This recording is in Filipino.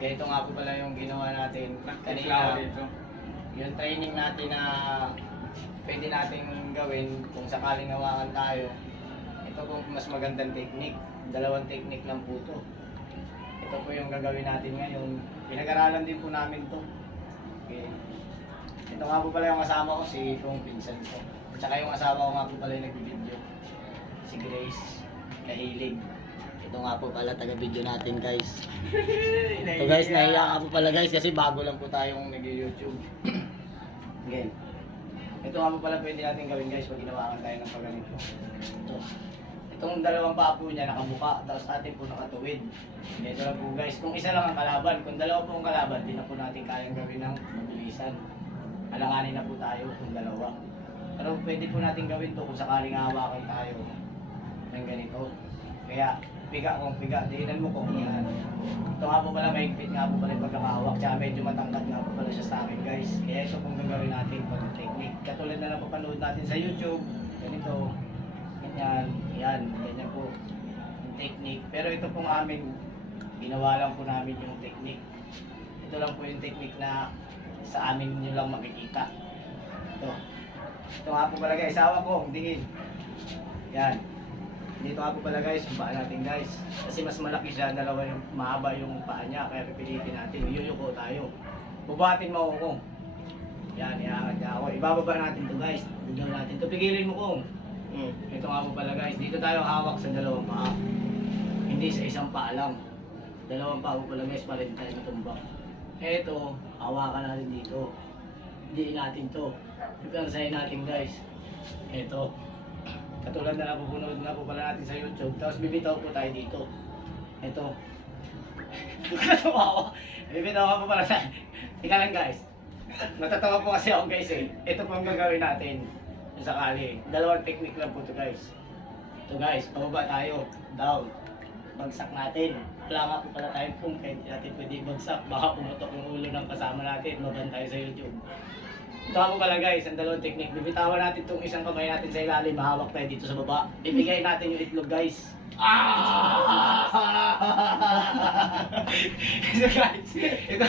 ganito nga po pala yung ginawa natin Nag-timpla ako kanina. dito. Yung training natin na pwede natin gawin kung sakaling hawakan tayo. Ito po mas magandang technique. Dalawang technique lang po to. Ito po yung gagawin natin ngayon. Pinag-aralan din po namin to. Okay. Ito nga po pala yung kasama ko, si Kong Pinsan ko. At saka yung asawa ko nga po pala yung nag-video. Si Grace Kahilig. Ito nga po pala taga-video natin guys. So guys, nahiya nga po pala guys kasi bago lang po tayong nag-YouTube. Again. Ito nga po pala pwede natin gawin guys pag ginawakan tayo ng pagganito. Ito. Itong dalawang paa po niya nakabuka, tapos atin po nakatuwid. Ito lang po guys, kung isa lang ang kalaban, kung dalawa po ang kalaban, di na po natin kayang gawin ng mabilisan. Alanganin na po tayo kung dalawa. Pero pwede po natin gawin to kung sakaling hawakan tayo ng ganito. Kaya, piga kung piga, diinan mo kung yan. Ito nga po pala, mahigpit nga po pala yung pagkakahawak, tsaka medyo matangkad nga po pala siya sa akin guys. Kaya ito pong gagawin natin pag technique. Katulad na napapanood natin sa YouTube, ganito, ganyan, yan, ganyan po yung technique. Pero ito pong amin, ginawa lang po namin yung technique. Ito lang po yung technique na sa amin nyo lang makikita. Ito. Ito nga po pala guys, awa ko, tingin. Yan. Dito nga po pala guys, yung paa natin guys. Kasi mas malaki siya, dalawa yung mahaba yung paa niya, kaya pipilitin natin. Yuyuko tayo. Bubuhatin mo ako. Yan, iangat niya ako. Ibababa natin to guys. Bigyan natin to. Pigilin mo kung. Ito nga po pala guys, dito tayo hawak sa dalawang paa. Hindi sa isang paa lang. Dalawang paa po pala guys, para hindi tayo matumbang. Ito, hawakan natin dito. Hindi natin to. Ipansayin natin guys. Ito. Katulad na napupunod na po pala natin sa YouTube. Tapos bibitaw po tayo dito. Ito. Natatawa ako. Bibitaw ka po pala tayo. Tika lang guys. Natatawa po kasi ako guys eh. Ito po ang gagawin natin. Kung sakali. Dalawang technique lang po to guys. Ito guys. Pababa tayo. Down. Bagsak natin. Wala nga po pala tayong pong kahit hindi natin pwede bagsak. Baka pumutok yung ulo ng kasama natin. Maban tayo sa YouTube. Ito nga po pala guys, ang dalawang technique. Bibitawan natin itong isang kamay natin sa ilalim. Mahawak tayo dito sa baba. Ibigay natin yung itlog guys. So guys, ito